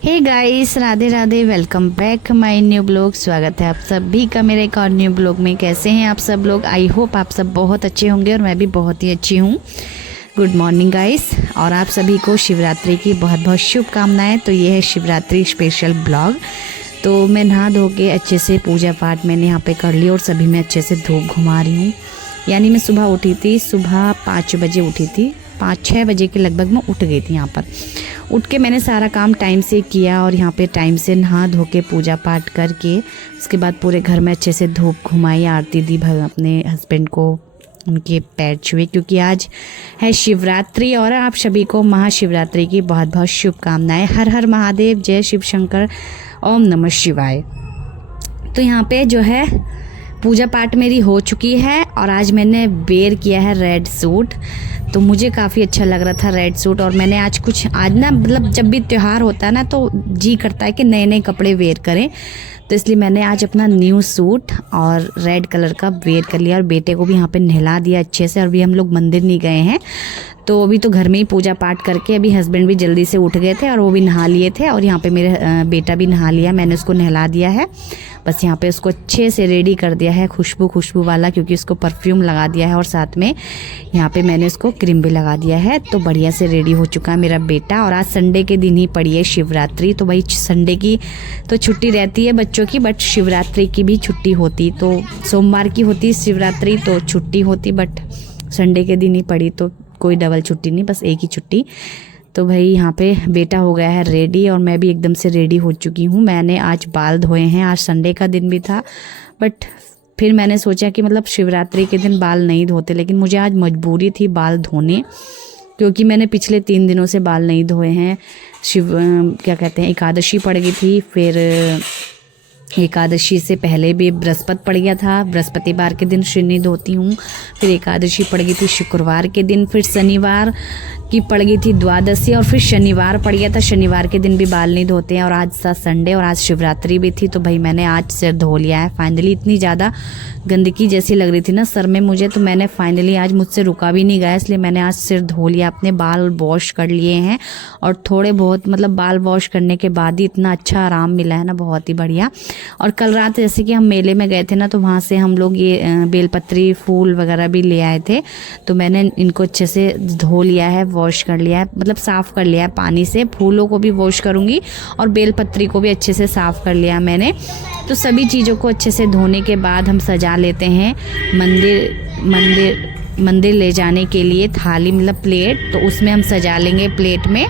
Hey guys, Radhe Radhe, welcome back my new blog. स्वागत है आप सभी का मेरे एक और न्यू ब्लॉग में। कैसे हैं आप सब लोग? आई होप आप सब बहुत अच्छे होंगे और मैं भी बहुत ही अच्छी हूँ। गुड मॉर्निंग गाइस, और आप सभी को शिवरात्रि की बहुत बहुत शुभकामनाएं। तो ये है शिवरात्रि स्पेशल ब्लॉग। तो मैं नहा धो के अच्छे से पूजा पाठ मैंने यहाँ पे कर ली और सभी में अच्छे से धूप घुमा रही हूँ। यानी मैं सुबह उठी थी, सुबह 5 बजे उठी थी, 5-6 बजे के लगभग मैं उठ गई थी। यहाँ पर उठ के मैंने सारा काम टाइम से किया और यहाँ पे टाइम से नहा धो के पूजा पाठ करके उसके बाद पूरे घर में अच्छे से धूप घुमाई, आरती दी, अपने हस्बैंड को उनके पैर छुए, क्योंकि आज है शिवरात्रि और आप सभी को महाशिवरात्रि की बहुत बहुत शुभकामनाएं। हर हर महादेव, जय शिव शंकर, ओम नमः शिवाय। तो यहाँ पे जो है पूजा पाठ मेरी हो चुकी है और आज मैंने वेयर किया है रेड सूट। तो मुझे काफ़ी अच्छा लग रहा था रेड सूट, और मैंने आज ना मतलब जब भी त्यौहार होता है ना तो जी करता है कि नए नए कपड़े वेयर करें। तो इसलिए मैंने आज अपना न्यू सूट और रेड कलर का वेयर कर लिया और बेटे को भी यहाँ पे नहला दिया अच्छे से। और अभी हम लोग मंदिर नहीं गए हैं, तो अभी तो घर में ही पूजा पाठ करके अभी हस्बैंड भी जल्दी से उठ गए थे और वो भी नहा लिए थे। और यहाँ पे मेरे बेटा भी नहा लिया, मैंने उसको नहला दिया है। बस यहाँ पे उसको अच्छे से रेडी कर दिया है, खुशबू वाला, क्योंकि उसको परफ्यूम लगा दिया है और साथ में यहाँ पे मैंने उसको क्रीम भी लगा दिया है। तो बढ़िया से रेडी हो चुका है मेरा बेटा। और आज संडे के दिन ही पड़ी है शिवरात्रि। तो भाई संडे की तो छुट्टी रहती है बच्चों की, बट शिवरात्रि की भी छुट्टी होती। तो सोमवार की होती शिवरात्रि तो छुट्टी होती, बट संडे के दिन ही पड़ी तो कोई डबल छुट्टी नहीं, बस एक ही छुट्टी। तो भाई यहाँ पे बेटा हो गया है रेडी और मैं भी एकदम से रेडी हो चुकी हूँ। मैंने आज बाल धोए हैं, आज संडे का दिन भी था, बट फिर मैंने सोचा कि मतलब शिवरात्रि के दिन बाल नहीं धोते, लेकिन मुझे आज मजबूरी थी बाल धोने, क्योंकि मैंने पिछले 3 दिनों से बाल नहीं धोए हैं। क्या कहते हैं, एकादशी पड़ गई थी, फिर एकादशी से पहले भी बृहस्पति पड़ गया था, बृहस्पतिवार के दिन सिर नहीं धोती हूँ। फिर एकादशी पड़ गई थी शुक्रवार के दिन, फिर शनिवार की पड़ गई थी द्वादशी, और फिर शनिवार पड़ गया था, शनिवार के दिन भी बाल नहीं धोते हैं। और आज था संडे और आज शिवरात्रि भी थी, तो भाई मैंने आज सिर धो लिया है फाइनली। इतनी ज़्यादा गंदगी जैसी लग रही थी ना सर में मुझे, तो मैंने फाइनली आज मुझसे रुका भी नहीं गया, इसलिए मैंने आज सिर धो लिया, अपने बाल वॉश कर लिए हैं। और थोड़े बहुत मतलब बाल वॉश करने के बाद ही इतना अच्छा आराम मिला है ना, बहुत ही बढ़िया। और कल रात जैसे कि हम मेले में गए थे ना, तो वहाँ से हम लोग ये बेलपत्री फूल वगैरह भी ले आए थे, तो मैंने इनको अच्छे से धो लिया है, वॉश कर लिया है, मतलब साफ़ कर लिया है पानी से। फूलों को भी वॉश करूँगी और बेलपत्री को भी अच्छे से साफ़ कर लिया मैंने। तो सभी चीज़ों को अच्छे से धोने के बाद हम सजा लेते हैं मंदिर ले जाने के लिए थाली, मतलब प्लेट, तो उसमें हम सजा लेंगे प्लेट में।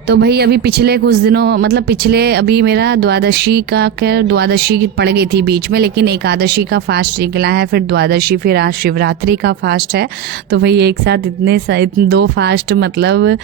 तो भाई अभी पिछले कुछ दिनों मतलब पिछले अभी मेरा द्वादशी पड़ गई थी बीच में, लेकिन एकादशी का फास्ट निकला है, फिर द्वादशी, फिर आज शिवरात्रि का फास्ट है। तो भाई एक साथ इतने 2 फास्ट मतलब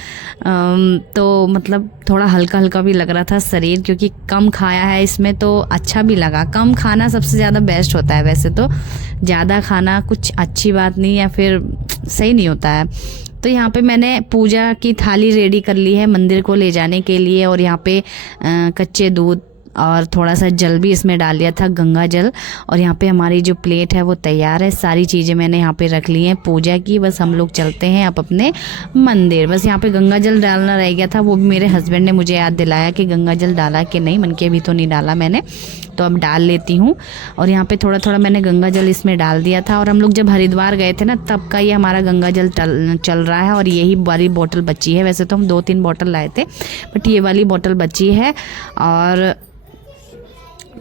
तो मतलब थोड़ा हल्का हल्का भी लग रहा था शरीर, क्योंकि कम खाया है इसमें, तो अच्छा भी लगा। कम खाना सबसे ज़्यादा बेस्ट होता है, वैसे तो ज़्यादा खाना कुछ अच्छी बात नहीं या फिर सही नहीं होता है। तो यहाँ पे मैंने पूजा की थाली रेडी कर ली है मंदिर को ले जाने के लिए, और यहाँ पे कच्चे दूध और थोड़ा सा जल भी इसमें डाल लिया था, गंगा जल। और यहाँ पे हमारी जो प्लेट है वो तैयार है, सारी चीज़ें मैंने यहाँ पे रख ली हैं पूजा की। बस हम लोग चलते हैं अब अपने मंदिर। बस यहाँ पे गंगा जल डालना रह गया था, वो भी मेरे हस्बैंड ने मुझे याद दिलाया कि गंगा जल डाला कि नहीं, मन के अभी तो नहीं डाला मैंने, तो अब डाल लेती हूँ। और यहाँ पे थोड़ा थोड़ा मैंने गंगा जल इसमें डाल दिया था। और हम लोग जब हरिद्वार गए थे ना, तब का ये हमारा गंगा जल चल रहा है, और यही वाली बोतल बची है। वैसे तो हम 2-3 बोतल लाए थे, बट ये वाली बोतल बची है। और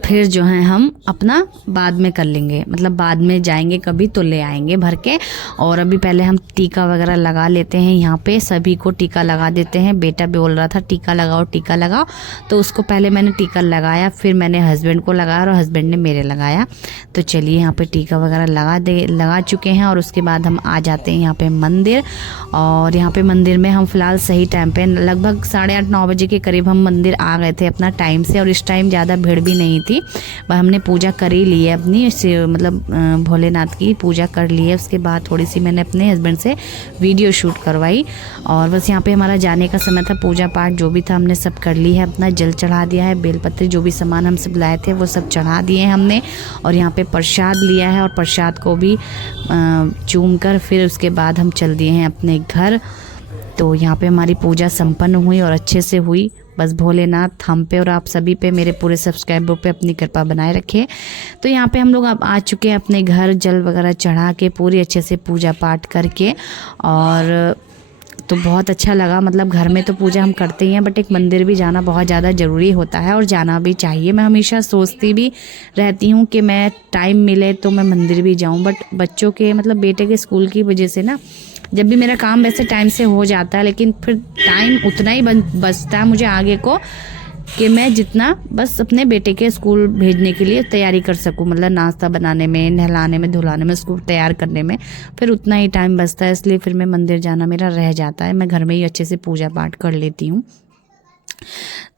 फिर जो है हम अपना बाद में कर लेंगे, मतलब बाद में जाएंगे कभी तो ले आएंगे भर के। और अभी पहले हम टीका वगैरह लगा लेते हैं, यहाँ पे सभी को टीका लगा देते हैं। बेटा भी बोल रहा था टीका लगाओ, तो उसको पहले मैंने टीका लगाया, फिर मैंने हस्बैंड को लगाया और हस्बैंड ने मेरे लगाया। तो चलिए यहाँ पे टीका वगैरह लगा चुके हैं, और उसके बाद हम आ जाते हैं यहाँ पे मंदिर। और यहाँ पे मंदिर में हम फिलहाल सही टाइम पे लगभग 8:30-9 बजे के करीब हम मंदिर आ गए थे अपना टाइम से, और इस टाइम ज़्यादा भीड़ भी नहीं थी। थी। पर हमने पूजा कर ही ली है अपनी, मतलब भोलेनाथ की पूजा कर ली है। उसके बाद थोड़ी सी मैंने अपने हस्बैंड से वीडियो शूट करवाई और बस यहाँ पे हमारा जाने का समय था। पूजा पाठ जो भी था हमने सब कर ली है, अपना जल चढ़ा दिया है, बेलपत्र जो भी सामान हम सब लाए थे वो सब चढ़ा दिए हैं हमने। और यहाँ पे प्रसाद लिया है और प्रसाद को भी चूम कर फिर उसके बाद हम चल दिए हैं अपने घर। तो यहाँ पे हमारी पूजा संपन्न हुई और अच्छे से हुई। बस भोलेनाथ हम पे और आप सभी पे, मेरे पूरे सब्सक्राइबर पे अपनी कृपा बनाए रखे। तो यहाँ पे हम लोग अब आ चुके हैं अपने घर, जल वगैरह चढ़ा के पूरी अच्छे से पूजा पाठ करके। और तो बहुत अच्छा लगा। मतलब घर में तो पूजा हम करते ही हैं, बट एक मंदिर भी जाना बहुत ज़्यादा ज़रूरी होता है और जाना भी चाहिए। मैं हमेशा सोचती भी रहती हूँ कि मैं टाइम मिले तो मैं मंदिर भी जाऊँ, बट बच्चों के मतलब बेटे के स्कूल की वजह से ना, जब भी मेरा काम वैसे टाइम से हो जाता है लेकिन फिर टाइम उतना ही बचता है मुझे आगे को कि मैं जितना बस अपने बेटे के स्कूल भेजने के लिए तैयारी कर सकूं, मतलब नाश्ता बनाने में, नहलाने में, धुलाने में, उसको तैयार करने में फिर उतना ही टाइम बचता है। इसलिए फिर मैं मंदिर जाना मेरा रह जाता है। मैं घर में ही अच्छे से पूजा पाठ कर लेती हूँ।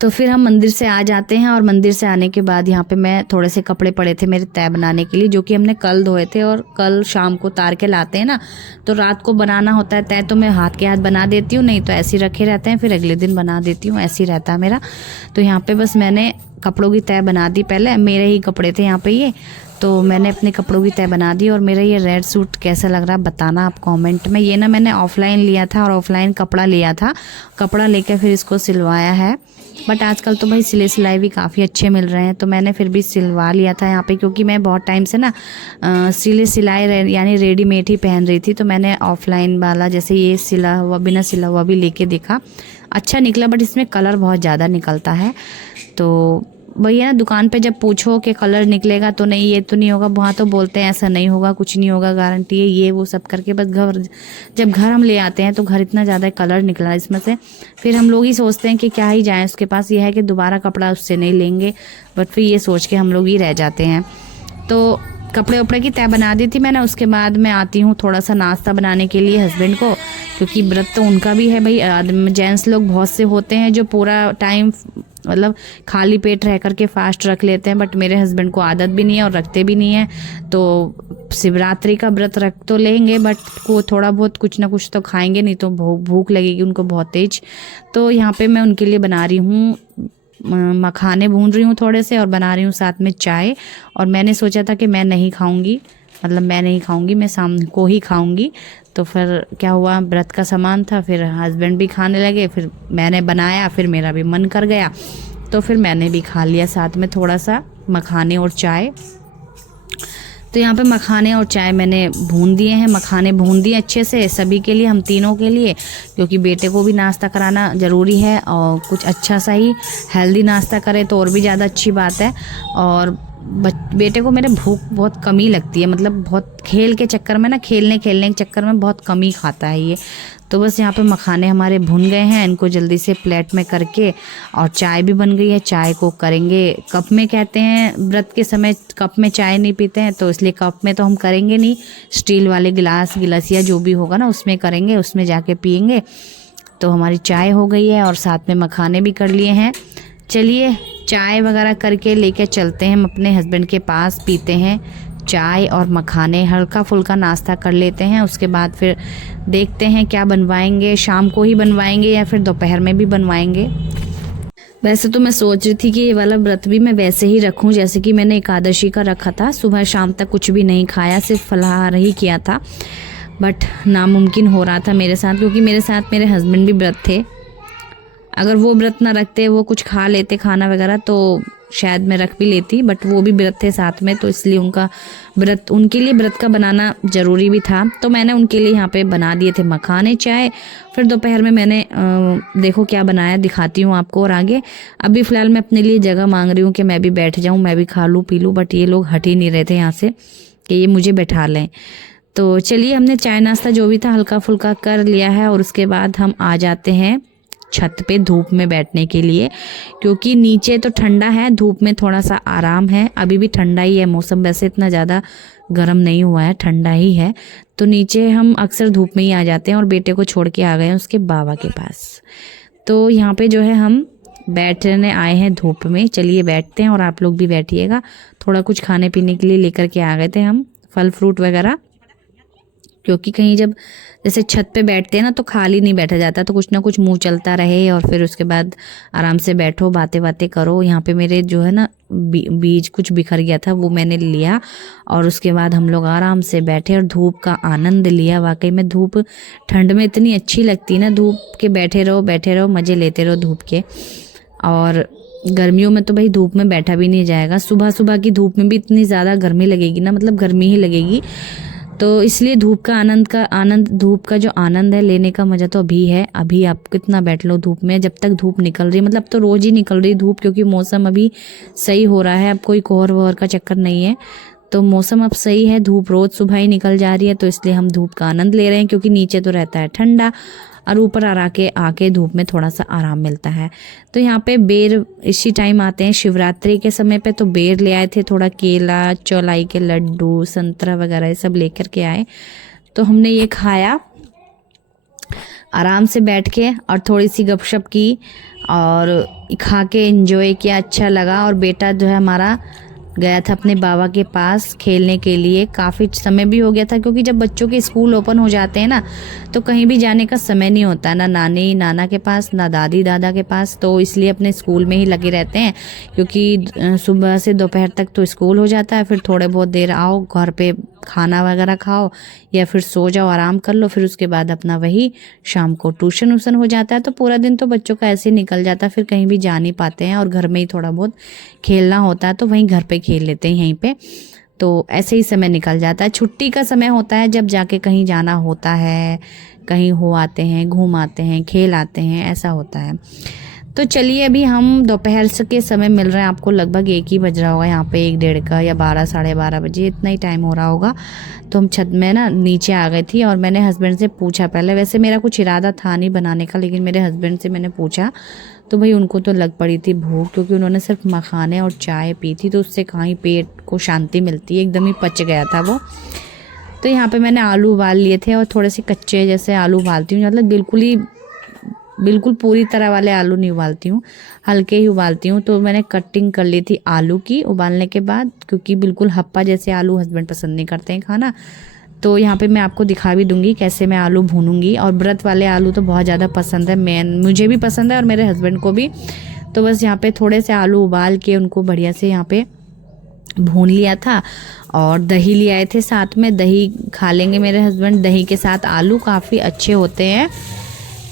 तो फिर हम मंदिर से आ जाते हैं और मंदिर से आने के बाद यहाँ पे मैं थोड़े से कपड़े पड़े थे मेरे तय बनाने के लिए, जो कि हमने कल धोए थे और कल शाम को उतार के लाते हैं ना, तो रात को बनाना होता है तय। तो मैं हाथ के हाथ बना देती हूँ, नहीं तो ऐसे ही रखे रहते हैं, फिर अगले दिन बना देती हूँ, ऐसे ही रहता है मेरा। तो यहाँ पे बस मैंने कपड़ों की तय बना दी। पहले मेरे ही कपड़े थे यहाँ पे ये, तो मैंने अपने कपड़ों की तय बना दी। और मेरा ये रेड सूट कैसा लग रहा है बताना आप कमेंट में। ये ना मैंने ऑफलाइन लिया था और ऑफलाइन कपड़ा लिया था, कपड़ा लेकर फिर इसको सिलवाया है। बट आजकल तो भाई सिले सिलाई भी काफ़ी अच्छे मिल रहे हैं, तो मैंने फिर भी सिलवा लिया था यहाँ पे, क्योंकि मैं बहुत टाइम से ना सिले सिलाई यानी रेडीमेड ही पहन रही थी। तो मैंने ऑफलाइन वाला जैसे ये सिला हुआ, बिना सिला हुआ भी लेके देखा, अच्छा निकला, बट इसमें कलर बहुत ज़्यादा निकलता है। तो भैया ना दुकान पे जब पूछो कि कलर निकलेगा तो नहीं, ये तो नहीं होगा, वहाँ तो बोलते हैं ऐसा नहीं होगा, कुछ नहीं होगा, गारंटी है, ये वो सब करके बस जब घर हम ले आते हैं तो घर इतना ज़्यादा कलर निकला इसमें से, फिर हम लोग ही सोचते हैं कि क्या ही जाएं उसके पास। यह है कि दोबारा कपड़ा उससे नहीं लेंगे, बट फिर ये सोच के हम लोग ही रह जाते हैं। तो कपड़े उपड़े की तय बना दी थी मैंने। उसके बाद मैं आती हूँ थोड़ा सा नाश्ता बनाने के लिए हस्बैंड को, क्योंकि व्रत तो उनका भी है भाई। आदमी जेंट्स लोग बहुत से होते हैं जो पूरा टाइम मतलब खाली पेट रह करके फास्ट रख लेते हैं, बट मेरे हस्बैंड को आदत भी नहीं है और रखते भी नहीं है। तो शिवरात्रि का व्रत रख तो लेंगे, बट को थोड़ा बहुत कुछ ना कुछ तो खाएंगे, नहीं तो भूख लगेगी उनको बहुत तेज। तो यहाँ पे मैं उनके लिए बना रही हूँ, मखाने भून रही हूँ थोड़े से और बना रही हूँ साथ में चाय। और मैंने सोचा था कि मैं नहीं खाऊंगी, मतलब मैं नहीं खाऊंगी, मैं शाम को ही खाऊंगी। तो फिर क्या हुआ, व्रत का सामान था, फिर हस्बैंड भी खाने लगे, फिर मैंने बनाया, फिर मेरा भी मन कर गया तो फिर मैंने भी खा लिया साथ में थोड़ा सा मखाने और चाय। तो यहाँ पे मखाने और चाय मैंने भून दिए हैं, मखाने भून दिए अच्छे से सभी के लिए, हम तीनों के लिए, क्योंकि बेटे को भी नाश्ता कराना ज़रूरी है और कुछ अच्छा सा ही हेल्दी नाश्ता करे तो और भी ज़्यादा अच्छी बात है। और बेटे को मेरे भूख बहुत कम ही लगती है, मतलब बहुत खेल के चक्कर में ना, खेलने के चक्कर में बहुत कम ही खाता है ये। तो बस यहाँ पे मखाने हमारे भुन गए हैं, इनको जल्दी से प्लेट में करके, और चाय भी बन गई है। चाय को करेंगे कप में, कहते हैं व्रत के समय कप में चाय नहीं पीते हैं, तो इसलिए कप में तो हम करेंगे नहीं, स्टील वाले गिलासिया जो भी होगा ना उसमें करेंगे, उसमें जाके पियेंगे। तो हमारी चाय हो गई है और साथ में मखाने भी कर लिए हैं। चलिए चाय वगैरह करके लेके चलते हैं हम अपने हस्बैंड के पास, पीते हैं चाय और मखाने, हल्का फुल्का नाश्ता कर लेते हैं। उसके बाद फिर देखते हैं क्या बनवाएंगे, शाम को ही बनवाएंगे या फिर दोपहर में भी बनवाएंगे। वैसे तो मैं सोच रही थी कि ये वाला व्रत भी मैं वैसे ही रखूं जैसे कि मैंने एकादशी का रखा था, सुबह शाम तक कुछ भी नहीं खाया, सिर्फ फलाहार ही किया था, बट नामुमकिन हो रहा था मेरे साथ, क्योंकि मेरे साथ मेरे हस्बैंड भी व्रत थे। अगर वो व्रत ना रखते, वो कुछ खा लेते खाना वगैरह, तो शायद मैं रख भी लेती, बट वो भी व्रत थे साथ में, तो इसलिए उनके लिए व्रत का बनाना ज़रूरी भी था। तो मैंने उनके लिए यहाँ पे बना दिए थे मखाने चाय। फिर दोपहर में मैंने देखो क्या बनाया, दिखाती हूँ आपको। और आगे अभी फ़िलहाल मैं अपने लिए जगह मांग रही हूँ कि मैं भी बैठ जाऊँ, मैं भी खा लूँ पी लूँ, बट ये लोग हट ही नहीं रहे थे यहाँ से कि ये मुझे बैठा लें। तो चलिए हमने चाय नाश्ता जो भी था हल्का फुल्का कर लिया है, और उसके बाद हम आ जाते हैं छत पे धूप में बैठने के लिए, क्योंकि नीचे तो ठंडा है, धूप में थोड़ा सा आराम है। अभी भी ठंडा ही है मौसम, वैसे इतना ज़्यादा गर्म नहीं हुआ है, ठंडा ही है। तो नीचे हम अक्सर धूप में ही आ जाते हैं, और बेटे को छोड़ के आ गए हैं उसके बाबा के पास। तो यहाँ पे जो है हम बैठने आए हैं धूप में, चलिए बैठते हैं और आप लोग भी बैठिएगा। थोड़ा कुछ खाने पीने के लिए लेकर के आ गए थे हम, फल फ्रूट वगैरह, क्योंकि कहीं जब जैसे छत पे बैठते हैं ना तो खाली नहीं बैठा जाता, तो कुछ ना कुछ मुंह चलता रहे और फिर उसके बाद आराम से बैठो, बातें बातें करो। यहाँ पे मेरे जो है ना बीज कुछ बिखर गया था, वो मैंने लिया और उसके बाद हम लोग आराम से बैठे और धूप का आनंद लिया। वाकई में धूप ठंड में इतनी अच्छी लगती है ना, धूप के बैठे रहो मज़े लेते रहो धूप के। और गर्मियों में तो भाई धूप में बैठा भी नहीं जाएगा, सुबह सुबह की धूप में भी इतनी ज़्यादा गर्मी लगेगी ना, मतलब गर्मी ही लगेगी। तो इसलिए धूप का जो आनंद है लेने का मज़ा तो अभी है। अभी आप कितना बैठ लो धूप में, जब तक धूप निकल रही, मतलब तो रोज़ ही निकल रही धूप, क्योंकि मौसम अभी सही हो रहा है, अब कोई कोहर वोहर का चक्कर नहीं है, तो मौसम अब सही है, धूप रोज़ सुबह ही निकल जा रही है, तो इसलिए हम धूप का आनंद ले रहे हैं। क्योंकि नीचे तो रहता है ठंडा और ऊपर आके धूप में थोड़ा सा आराम मिलता है। तो यहाँ पे बेर इसी टाइम आते हैं शिवरात्रि के समय पे, तो बेर ले आए थे, थोड़ा केला, चौलाई के लड्डू, संतरा वगैरह ये सब लेकर के आए, तो हमने ये खाया आराम से बैठ के और थोड़ी सी गपशप की और खा के एंजॉय किया, अच्छा लगा। और बेटा जो है हमारा गया था अपने बाबा के पास खेलने के लिए, काफ़ी समय भी हो गया था, क्योंकि जब बच्चों के स्कूल ओपन हो जाते हैं ना तो कहीं भी जाने का समय नहीं होता, ना नानी नाना के पास, ना दादी दादा के पास, तो इसलिए अपने स्कूल में ही लगे रहते हैं। क्योंकि सुबह से दोपहर तक तो स्कूल हो जाता है, फिर थोड़े बहुत देर आओ घर पे खाना वगैरह खाओ या फिर सो जाओ, आराम कर लो, फिर उसके बाद अपना वही शाम को ट्यूशन वूशन हो जाता है। तो पूरा दिन तो बच्चों का ऐसे ही निकल जाता है, फिर कहीं भी जा नहीं पाते हैं और घर में ही थोड़ा बहुत खेलना होता है, तो वहीं घर पे खेल लेते हैं यहीं पे, तो ऐसे ही समय निकल जाता है। छुट्टी का समय होता है जब जाके कहीं जाना होता है, कहीं हो आते हैं, घूम आते हैं, खेल आते हैं, ऐसा होता है। तो चलिए अभी हम दोपहर के समय मिल रहे हैं आपको, लगभग 1 ही बज रहा होगा यहाँ पे, 1 डेढ़ का या 12 साढ़े 12 बजे इतना ही टाइम हो रहा होगा। तो हम छत में ना नीचे आ गई थी और मैंने हस्बैंड से पूछा, पहले वैसे मेरा कुछ इरादा था नहीं बनाने का, लेकिन मेरे हस्बैंड से मैंने पूछा तो भाई उनको तो लग पड़ी थी भूख, क्योंकि उन्होंने सिर्फ मखाने और चाय पी थी, तो उससे कहाँ ही पेट को शांति मिलती है, एकदम ही पच गया था वो। तो यहाँ पे मैंने आलू उबाल लिए थे और थोड़े से कच्चे जैसे आलू उबालती हूँ, मतलब बिल्कुल पूरी तरह वाले आलू नहीं उबालती हूँ, हल्के ही उबालती हूँ। तो मैंने कटिंग कर ली थी आलू की उबालने के बाद, क्योंकि बिल्कुल हप्पा जैसे आलू हस्बैंड पसंद नहीं करते हैं खाना। तो यहाँ पे मैं आपको दिखा भी दूंगी कैसे मैं आलू भूनूंगी, और व्रत वाले आलू तो बहुत ज़्यादा पसंद है, मुझे भी पसंद है और मेरे हस्बैंड को भी। तो बस यहाँ पे थोड़े से आलू उबाल के उनको बढ़िया से यहाँ पे भून लिया था, और दही ले आए थे साथ में, दही खा लेंगे मेरे हस्बैंड, दही के साथ आलू काफ़ी अच्छे होते हैं।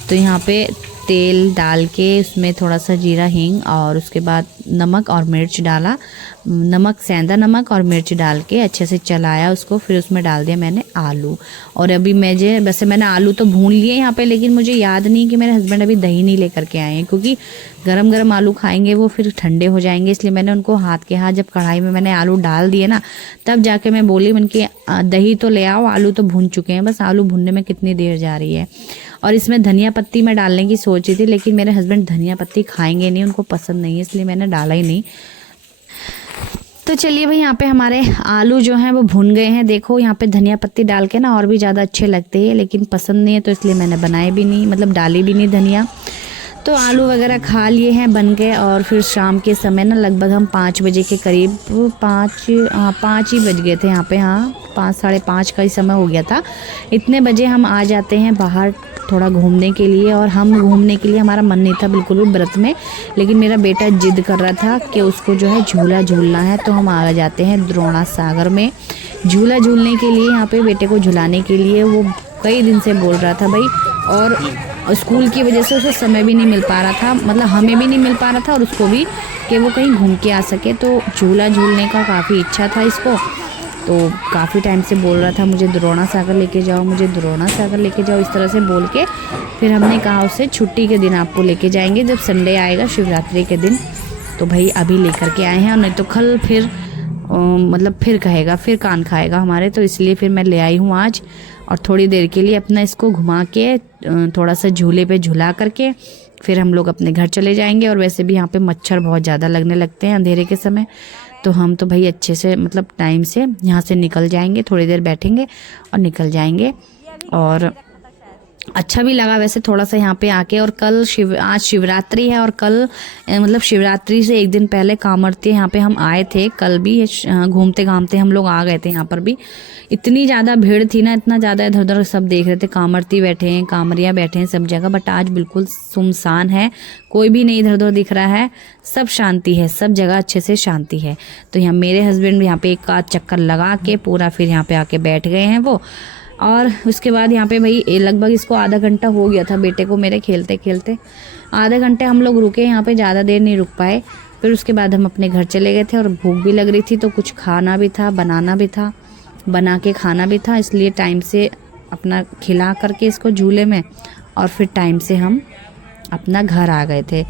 तो यहाँ पे तेल डाल के उसमें थोड़ा सा जीरा हींग और उसके बाद नमक और मिर्च डाला, नमक सेंधा नमक और मिर्च डाल के अच्छे से चलाया उसको, फिर उसमें डाल दिया मैंने आलू। और अभी वैसे मैंने आलू तो भून लिए यहाँ पे, लेकिन मुझे याद नहीं कि मेरे हस्बैंड अभी दही नहीं लेकर के आए हैं, क्योंकि गरम गरम आलू खाएंगे वो फिर ठंडे हो जाएंगे, इसलिए मैंने उनको हाथ के हाथ जब कढ़ाई में मैंने आलू डाल दिए ना, तब जाके मैं बोली उनकी दही तो ले आओ, आलू तो भून चुके हैं, बस आलू भूनने में कितनी देर जा रही है। और इसमें धनिया पत्ती मैं डालने की सोच रही थी, लेकिन मेरे हस्बैंड धनिया पत्ती खाएंगे नहीं, उनको पसंद नहीं है, इसलिए मैंने डाला ही नहीं। तो चलिए भाई यहाँ पे हमारे आलू जो हैं वो भुन गए हैं, देखो यहाँ पे धनिया पत्ती डाल के ना और भी ज़्यादा अच्छे लगते हैं, लेकिन पसंद नहीं है तो इसलिए मैंने बनाए भी नहीं, मतलब डाली भी नहीं धनिया। तो आलू वगैरह खा लिए हैं बन के, और फिर शाम के समय ना लगभग हम 5 बजे के करीब, 5 ही बज गए थे यहाँ पे, हाँ 5 साढ़े 5 का ही समय हो गया था। इतने बजे हम आ जाते हैं बाहर थोड़ा घूमने के लिए, और हम घूमने के लिए हमारा मन नहीं था बिल्कुल भी व्रत में, लेकिन मेरा बेटा जिद कर रहा था कि उसको जो है झूला झूलना है, तो हम आ जाते हैं द्रोणा सागर में झूला झूलने के लिए। यहाँ पे बेटे को झुलाने के लिए वो कई दिन से बोल रहा था भाई, और स्कूल की वजह से उसे समय भी नहीं मिल पा रहा था, मतलब हमें भी नहीं मिल पा रहा था और उसको भी, कि वो कहीं घूम के आ सके। तो झूला झूलने का काफ़ी इच्छा था इसको, तो काफ़ी टाइम से बोल रहा था मुझे द्रोणा सागर लेके जाओ, मुझे द्रोणा सागर लेके जाओ, इस तरह से बोल के फिर हमने कहा उसे छुट्टी के दिन आपको लेके जाएंगे, जब संडे आएगा शिवरात्रि के दिन। तो भाई अभी लेकर के आए हैं, और नहीं तो कल फिर मतलब फिर कहेगा, फिर कान खाएगा हमारे, तो इसलिए फिर मैं ले आई हूँ आज। और थोड़ी देर के लिए अपना इसको घुमा के थोड़ा सा झूले पे झुला करके फिर हम लोग अपने घर चले जाएंगे। और वैसे भी यहाँ पे मच्छर बहुत ज़्यादा लगने लगते हैं अंधेरे के समय, तो हम तो भाई अच्छे से मतलब टाइम से यहाँ से निकल जाएंगे, थोड़ी देर बैठेंगे और निकल जाएंगे। और अच्छा भी लगा वैसे थोड़ा सा यहाँ पे आके। और कल आज शिवरात्रि है और कल मतलब शिवरात्रि से एक दिन पहले कामरती यहाँ पे हम आए थे। कल भी घूमते घामते हम लोग आ गए थे। यहाँ पर भी इतनी ज़्यादा भीड़ थी ना, इतना ज़्यादा इधर उधर सब देख रहे थे, कामरती बैठे हैं, कामरिया बैठे हैं सब जगह। बट आज बिल्कुल सुनसान है, कोई भी नहीं इधर उधर दिख रहा है, सब शांति है, सब जगह अच्छे से शांति है। तो यहाँ मेरे हस्बैंड भी यहाँ पे एक आध चक्कर लगा के पूरा फिर यहाँ पे आके बैठ गए हैं वो। और उसके बाद यहाँ पे भाई लगभग इसको आधा घंटा हो गया था बेटे को मेरे खेलते खेलते। आधे घंटे हम लोग रुके यहाँ पे, ज़्यादा देर नहीं रुक पाए। फिर उसके बाद हम अपने घर चले गए थे और भूख भी लग रही थी, तो कुछ खाना भी था, बनाना भी था, बना के खाना भी था। इसलिए टाइम से अपना खिला करके इसको झूले में और फिर टाइम से हम अपना घर आ गए थे।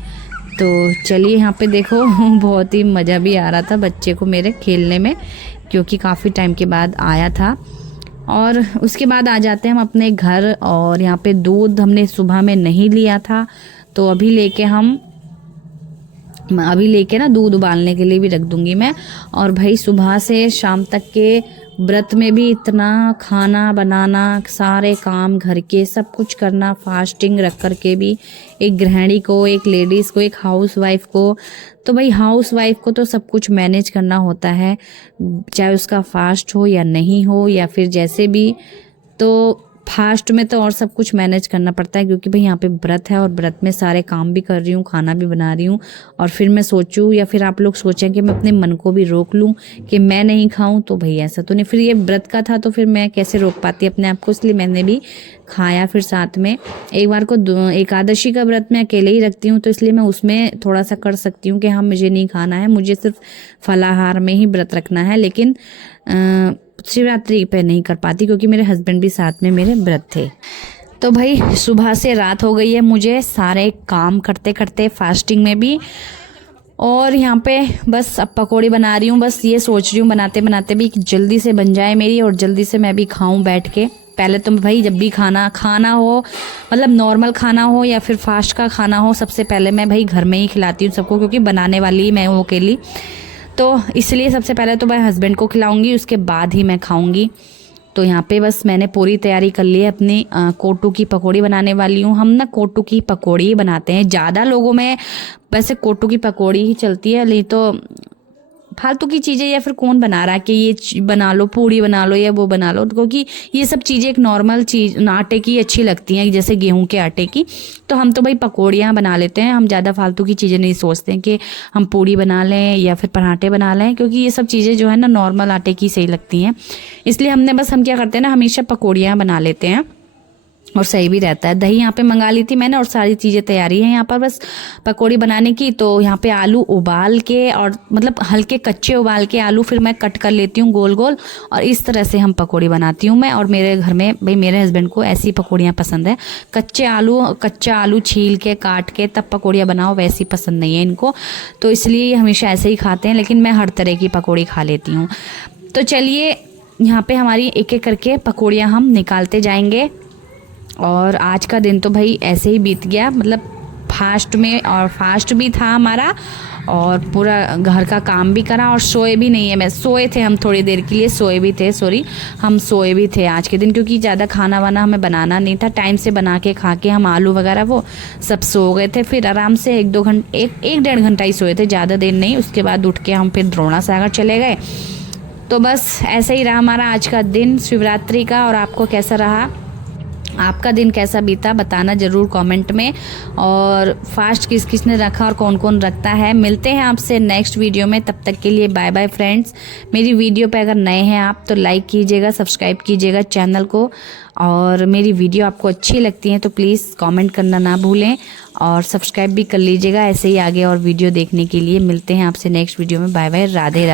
तो चलिए यहाँ पे देखो बहुत ही मज़ा भी आ रहा था बच्चे को मेरे खेलने में, क्योंकि काफ़ी टाइम के बाद आया था। और उसके बाद आ जाते हैं हम अपने घर। और यहाँ पे दूध हमने सुबह में नहीं लिया था, तो अभी लेके ना दूध उबालने के लिए भी रख दूंगी मैं। और भाई सुबह से शाम तक के व्रत में भी इतना खाना बनाना, सारे काम घर के सब कुछ करना, फास्टिंग रख कर के भी, एक गृहिणी को, एक लेडीज़ को, एक हाउस वाइफ को, तो भाई हाउस वाइफ को तो सब कुछ मैनेज करना होता है, चाहे उसका फास्ट हो या नहीं हो, या फिर जैसे भी। तो फास्ट में तो और सब कुछ मैनेज करना पड़ता है, क्योंकि भाई यहाँ पे व्रत है और व्रत में सारे काम भी कर रही हूँ, खाना भी बना रही हूँ। और फिर मैं सोचूँ या फिर आप लोग सोचें कि मैं अपने मन को भी रोक लूँ कि मैं नहीं खाऊं, तो भाई ऐसा तो नहीं। फिर ये व्रत का था तो फिर मैं कैसे रोक पाती अपने आप को, इसलिए मैंने भी खाया। फिर साथ में एक बार को एकादशी का व्रत मैं अकेले ही रखती हूँ, तो इसलिए मैं उसमें थोड़ा सा कर सकती हूँ कि हाँ मुझे नहीं खाना है, मुझे सिर्फ फलाहार में ही व्रत रखना है। लेकिन शिवरात्रि पे नहीं कर पाती, क्योंकि मेरे हस्बैंड भी साथ में मेरे व्रत थे। तो भाई सुबह से रात हो गई है मुझे सारे काम करते करते, फास्टिंग में भी। और यहाँ पे बस अब पकौड़ी बना रही हूँ, बस ये सोच रही हूँ बनाते बनाते भी जल्दी से बन जाए मेरी और जल्दी से मैं भी खाऊं बैठ के। पहले तो भाई जब भी खाना हो, मतलब नॉर्मल खाना हो या फिर फास्ट का खाना हो, सबसे पहले मैं भाई घर में ही खिलाती हूँ सबको, क्योंकि बनाने वाली मैं हूँ अकेली। तो इसलिए सबसे पहले तो मैं हस्बैंड को खिलाऊंगी, उसके बाद ही मैं खाऊंगी। तो यहाँ पे बस मैंने पूरी तैयारी कर ली है अपनी कोटू की पकौड़ी बनाने वाली हूँ। हम ना कोटू की पकौड़ी ही बनाते हैं, ज़्यादा लोगों में वैसे कोटू की पकौड़ी ही चलती है, नहीं तो फालतू की चीज़ें या फिर कौन बना रहा है कि ये बना लो, पूड़ी बना लो या वो बना लो, क्योंकि ये सब चीज़ें एक नॉर्मल चीज़ आटे की अच्छी लगती हैं, जैसे गेहूं के आटे की। तो हम तो भाई पकौड़ियाँ बना लेते हैं, हम ज़्यादा फालतू की चीज़ें नहीं सोचते हैं कि हम पूड़ी बना लें या फिर पराठे बना लें, क्योंकि ये सब चीज़ें जो है ना नॉर्मल आटे की सही लगती हैं। इसलिए हम क्या करते हैं ना, हमेशा पकौड़ियाँ बना लेते हैं और सही भी रहता है। दही यहाँ पे मंगा ली थी मैंने और सारी चीज़ें तैयारी है यहाँ पर बस पकौड़ी बनाने की। तो यहाँ पे आलू उबाल के, और मतलब हल्के कच्चे उबाल के आलू फिर मैं कट कर लेती हूँ गोल गोल, और इस तरह से हम पकौड़ी बनाती हूँ मैं। और मेरे घर में भाई मेरे हस्बैंड को ऐसी पकौड़ियाँ पसंद है, कच्चा आलू छील के काट के तब पकौड़ियाँ बनाओ, वैसी पसंद नहीं है इनको। तो इसलिए हमेशा ऐसे ही खाते हैं, लेकिन मैं हर तरह की पकौड़ी खा लेती हूँ। तो चलिए यहाँ पे हमारी एक एक करके पकौड़ियाँ हम निकालते जाएंगे। और आज का दिन तो भाई ऐसे ही बीत गया, मतलब फास्ट में, और फास्ट भी था हमारा, और पूरा घर का काम भी करा और सोए भी नहीं है। मैं सोए थे, हम थोड़ी देर के लिए सोए भी थे, हम सोए भी थे आज के दिन, क्योंकि ज़्यादा खाना वाना हमें बनाना नहीं था, टाइम से बना के खा के हम आलू वगैरह वो सब सो गए थे। फिर आराम से एक डेढ़ घंटा ही सोए थे, ज़्यादा देर नहीं। उसके बाद उठ के हम फिर द्रोणा सागर चले गए। तो बस ऐसे ही रहा हमारा आज का दिन शिवरात्रि का। और आपको कैसा रहा, आपका दिन कैसा बीता बताना ज़रूर कमेंट में। और फास्ट किस किस ने रखा और कौन कौन रखता है। मिलते हैं आपसे नेक्स्ट वीडियो में, तब तक के लिए बाय बाय फ्रेंड्स। मेरी वीडियो पे अगर नए हैं आप तो लाइक कीजिएगा, सब्सक्राइब कीजिएगा चैनल को, और मेरी वीडियो आपको अच्छी लगती है तो प्लीज़ कमेंट करना ना भूलें और सब्सक्राइब भी कर लीजिएगा ऐसे ही आगे और वीडियो देखने के लिए। मिलते हैं आपसे नेक्स्ट वीडियो में, बाय बाय, राधे राधे।